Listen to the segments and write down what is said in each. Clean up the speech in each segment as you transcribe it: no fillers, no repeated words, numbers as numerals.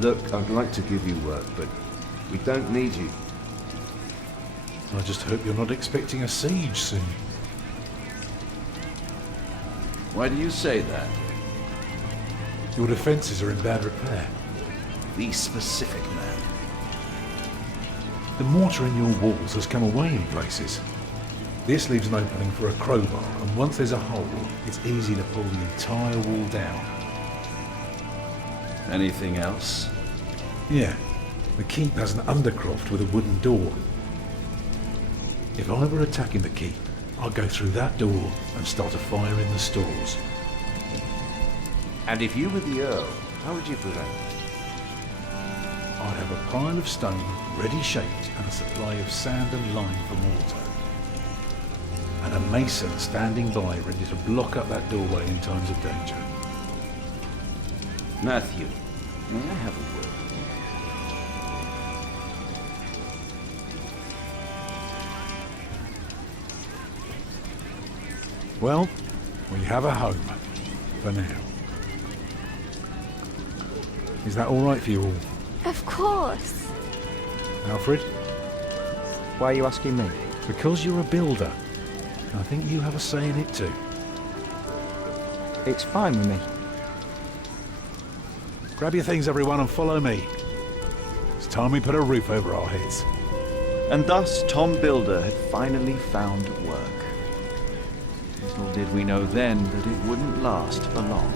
Look, I'd like to give you work, but we don't need you. I just hope you're not expecting a siege soon. Why do you say that? Your defences are in bad repair. Be specific, man. The mortar in your walls has come away in places. This leaves an opening for a crowbar, and once there's a hole, it's easy to pull the entire wall down. Anything else? Yeah, the keep has an undercroft with a wooden door. If I were attacking the keep, I'd go through that door and start a fire in the stores. And if you were the Earl, how would you prevent it? I'd have a pile of stone ready shaped and a supply of sand and lime for mortar. And a mason standing by ready to block up that doorway in times of danger. Matthew, may I have a word? Well, we have a home. For now. Is that all right for you all? Of course. Alfred? Why are you asking me? Because you're a builder. I think you have a say in it too. It's fine with me. Grab your things, everyone, and follow me. It's time we put a roof over our heads. And thus Tom Builder had finally found work. Little did we know then that it wouldn't last for long.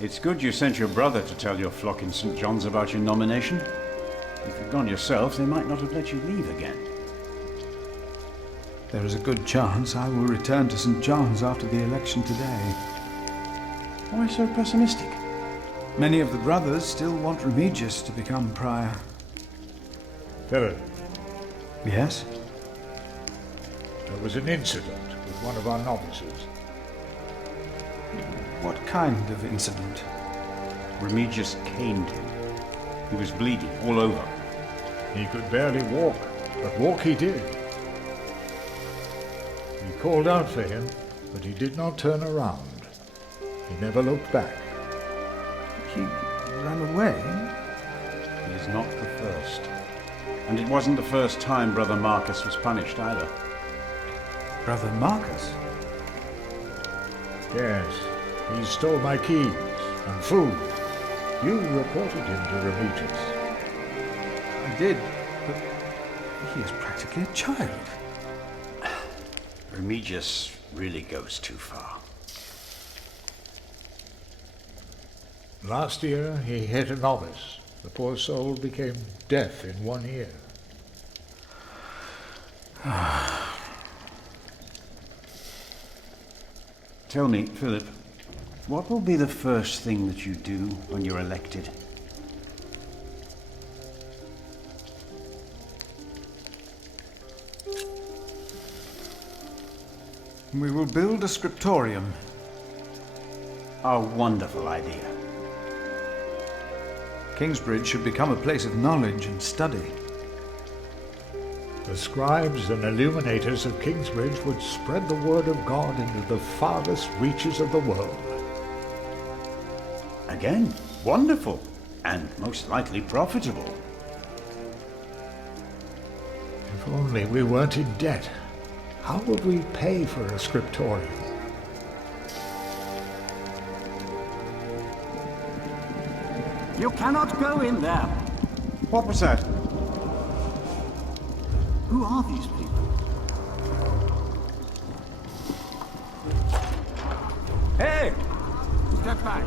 It's good you sent your brother to tell your flock in St. John's about your nomination. If you'd gone yourself, they might not have let you leave again. There is a good chance I will return to St. John's after the election today. Why so pessimistic? Many of the brothers still want Remigius to become prior. Philip, Yes? there was an incident with one of our novices. What kind of incident? Remigius caned him. He was bleeding all over. He could barely walk, but walk he did. We called out for him, but he did not turn around. He never looked back. He ran away? He is not the first. And it wasn't the first time Brother Marcus was punished either. Brother Marcus? Yes, he stole my keys and food. You reported him to Remigius. I did, but he is practically a child. Remigius really goes too far. Last year he hit a novice. The poor soul became deaf in one ear. Tell me, Philip, what will be the first thing that you do when you're elected? We will build a scriptorium. A wonderful idea. Kingsbridge should become a place of knowledge and study. The scribes and illuminators of Kingsbridge would spread the word of God into the farthest reaches of the world. Again, wonderful, and most likely profitable. If only we weren't in debt. How would we pay for a scriptorium? You cannot go in there. What was that? Who are these people? Hey! Step back.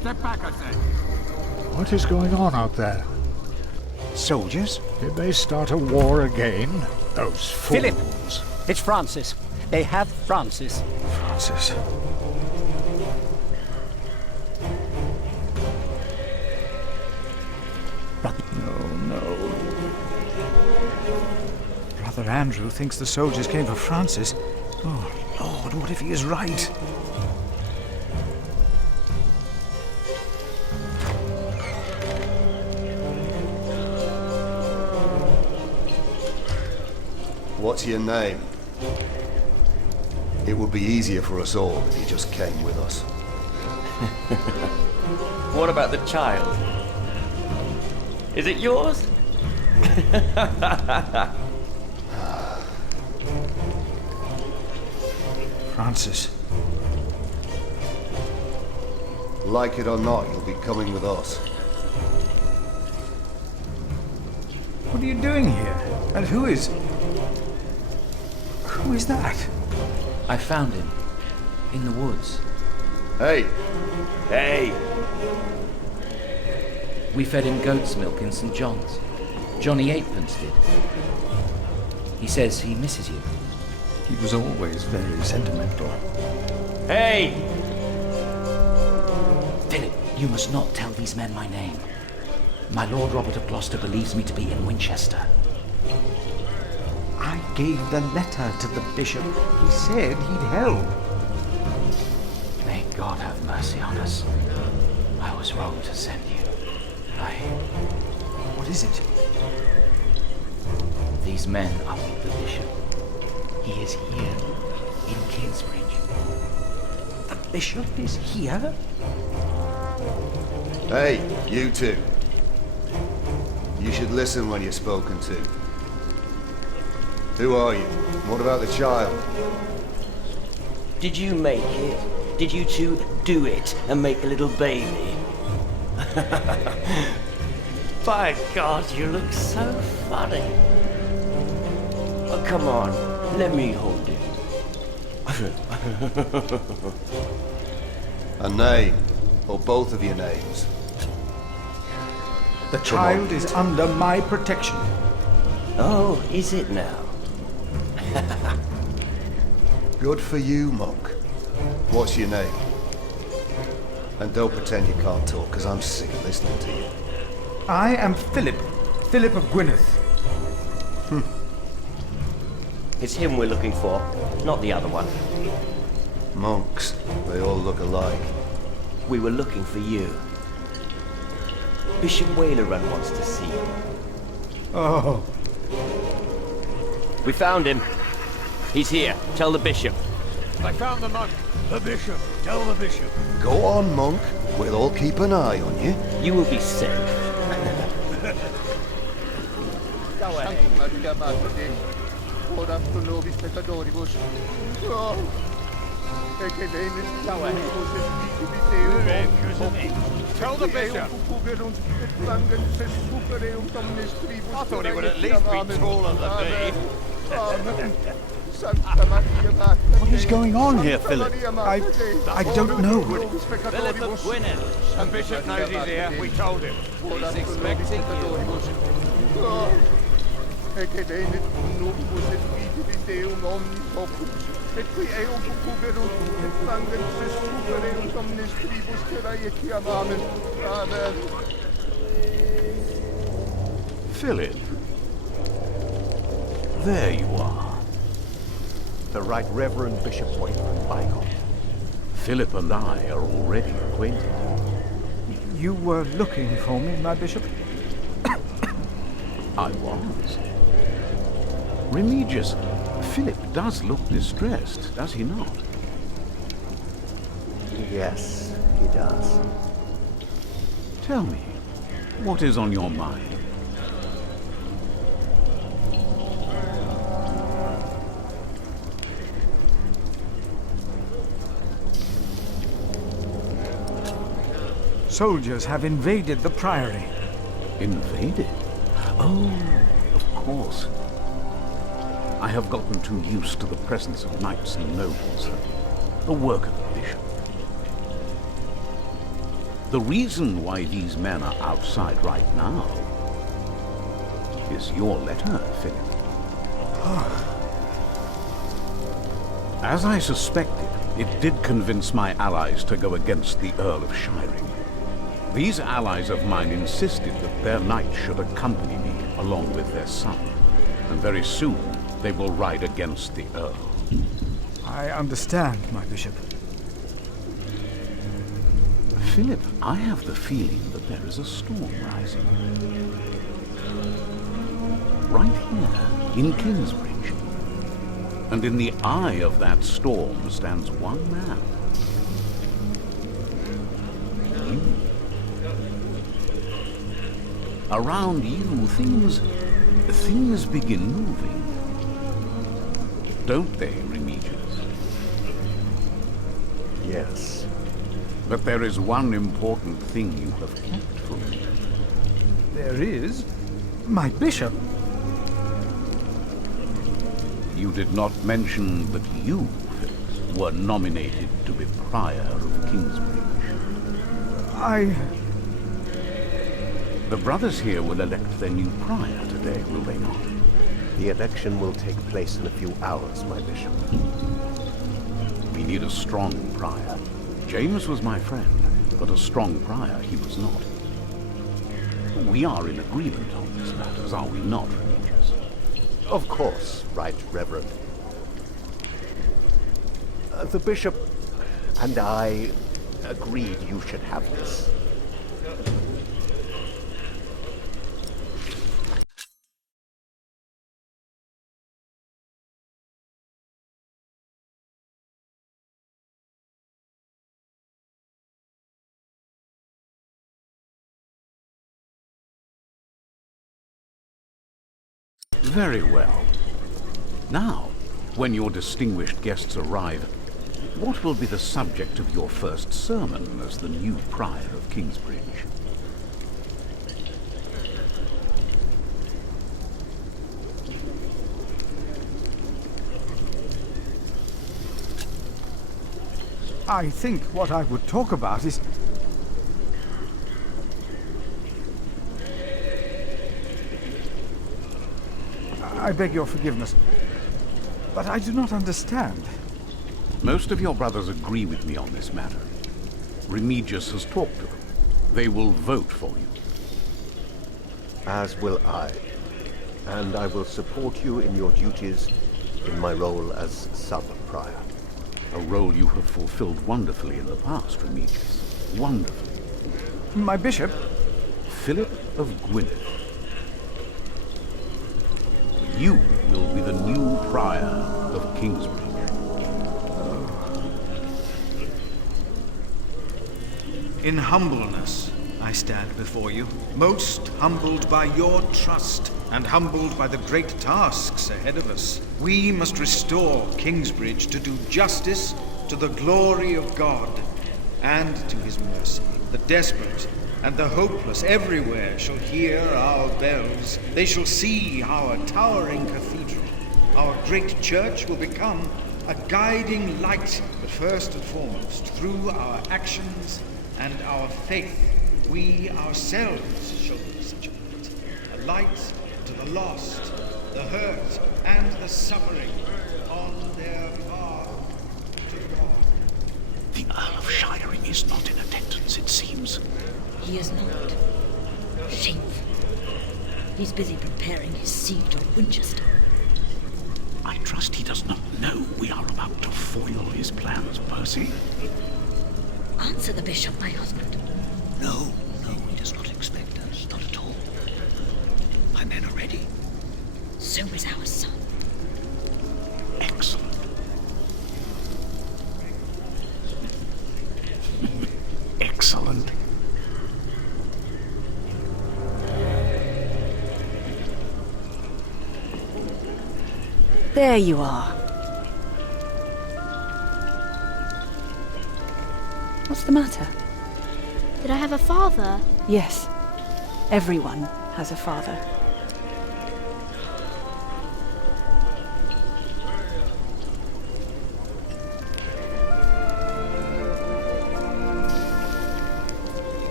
Step back, I say. What is going on out there? Soldiers? Did they start a war again? Those fools. Philip! It's Francis. They have Francis. Francis. Brother Andrew thinks the soldiers came for Francis. Oh, Lord, what if he is right? What's your name? It would be easier for us all if you just came with us. What about the child? Is it yours? Francis. Like it or not, you'll be coming with us. What are you doing here? And who is... Who is that? I found him. In the woods. Hey! Hey! We fed him goat's milk in St. John's. Johnny Eightpence did. He says he misses you. He was always very sentimental. Hey! Philip, you must not tell these men my name. My Lord Robert of Gloucester believes me to be in Winchester. I gave the letter to the bishop. He said he'd help. May God have mercy on us. I was wrong to send you. What is it? These men are with the bishop. He is here, in Kingsbridge. The bishop is here? Hey, you two. You should listen when you're spoken to. Who are you? What about the child? Did you make it? Did you two do it and make a little baby? By God, you look so funny. Oh, come on, let me hold it. A name, or both of your names. The child is under my protection. Oh, is it now? Good for you, monk. What's your name? And don't pretend you can't talk, because I'm sick of listening to you. I am Philip. Philip of Gwynedd. It's him we're looking for, not the other one. Monks, they all look alike. We were looking for you. Bishop Wailerun wants to see you. Oh. We found him. He's here. Tell the bishop. I found the monk. The bishop. Tell the bishop. Go on, monk. We'll all keep an eye on you. You will be safe. Go ahead. Tell the bishop. I thought he would at least be taller than me. What is going on here, Philip? I don't know. Philip of Gwynedd. The bishop knows he's here. We told him. He's expecting you. Philip. There you are. The Right Reverend Bishop Wailerun, by God. Philip and I are already acquainted. You were looking for me, my bishop? I was. Remigius, Philip does look distressed, does he not? Yes, he does. Tell me, what is on your mind? Soldiers have invaded the priory. Invaded? Oh, of course. I have gotten too used to the presence of knights and nobles. The work of the bishop. The reason why these men are outside right now is your letter, Philip. As I suspected, it did convince my allies to go against the Earl of Shiring. These allies of mine insisted that their knight should accompany me along with their son. And very soon, they will ride against the Earl. I understand, my bishop. Philip, I have the feeling that there is a storm rising. Right here, in Kingsbridge. And in the eye of that storm stands one man. You. Around you, things begin moving. Don't they, Remigius? Yes. But there is one important thing you have kept from me. There is? My bishop? You did not mention that you, Philip, were nominated to be Prior of Kingsbridge. The brothers here will elect their new Prior today, will they not? The election will take place in a few hours, my bishop. We need a strong Prior. James was my friend, but a strong Prior he was not. We are in agreement on this matter, are we not, Remigius? Of course, Right Reverend. The bishop and I agreed you should have this. Very well. Now, when your distinguished guests arrive, what will be the subject of your first sermon as the new Prior of Kingsbridge? I think what I would talk about is... I beg your forgiveness, but I do not understand. Most of your brothers agree with me on this matter. Remigius has talked to them. They will vote for you. As will I. And I will support you in your duties in my role as sub-prior. A role you have fulfilled wonderfully in the past, Remigius. Wonderfully. My bishop? Philip of Gwynedd. You will be the new Prior of Kingsbridge. In humbleness, I stand before you, most humbled by your trust and humbled by the great tasks ahead of us. We must restore Kingsbridge to do justice to the glory of God and to his mercy. The desperate and the hopeless everywhere shall hear our bells. They shall see our towering cathedral. Our great church will become a guiding light, but first and foremost, through our actions and our faith, we ourselves shall be such a light to the lost, the hurt, and the suffering on their path to God. The Earl of Shiring is not in attendance, it seems. He is not. Shameful. He's busy preparing his siege on Winchester. I trust he does not know we are about to foil his plans, Percy. Answer the bishop, my husband. No, he does not expect us. Not at all. My men are ready. So is our son. Excellent. Excellent. There you are. What's the matter? Did I have a father? Yes. Everyone has a father.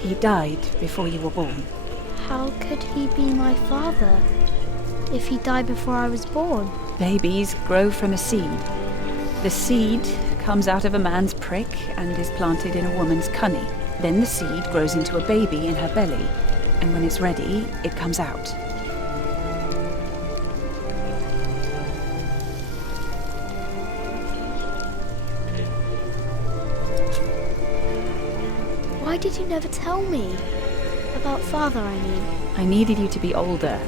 He died before you were born. How could he be my father if he died before I was born? Babies grow from a seed. The seed comes out of a man's prick and is planted in a woman's cunny. Then the seed grows into a baby in her belly, and when it's ready, it comes out. Why did you never tell me? About Father, I mean. I needed you to be older.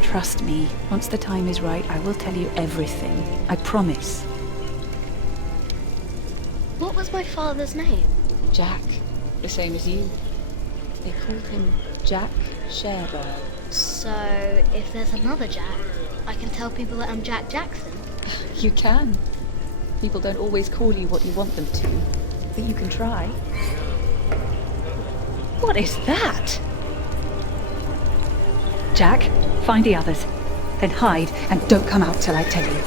Trust me, once the time is right, I will tell you everything. I promise. What was my father's name? Jack, the same as you. They called him Jack Sherburne. So, if there's another Jack, I can tell people that I'm Jack Jackson? You can. People don't always call you what you want them to, but you can try. What is that? Jack, find the others. Then hide and don't come out till I tell you.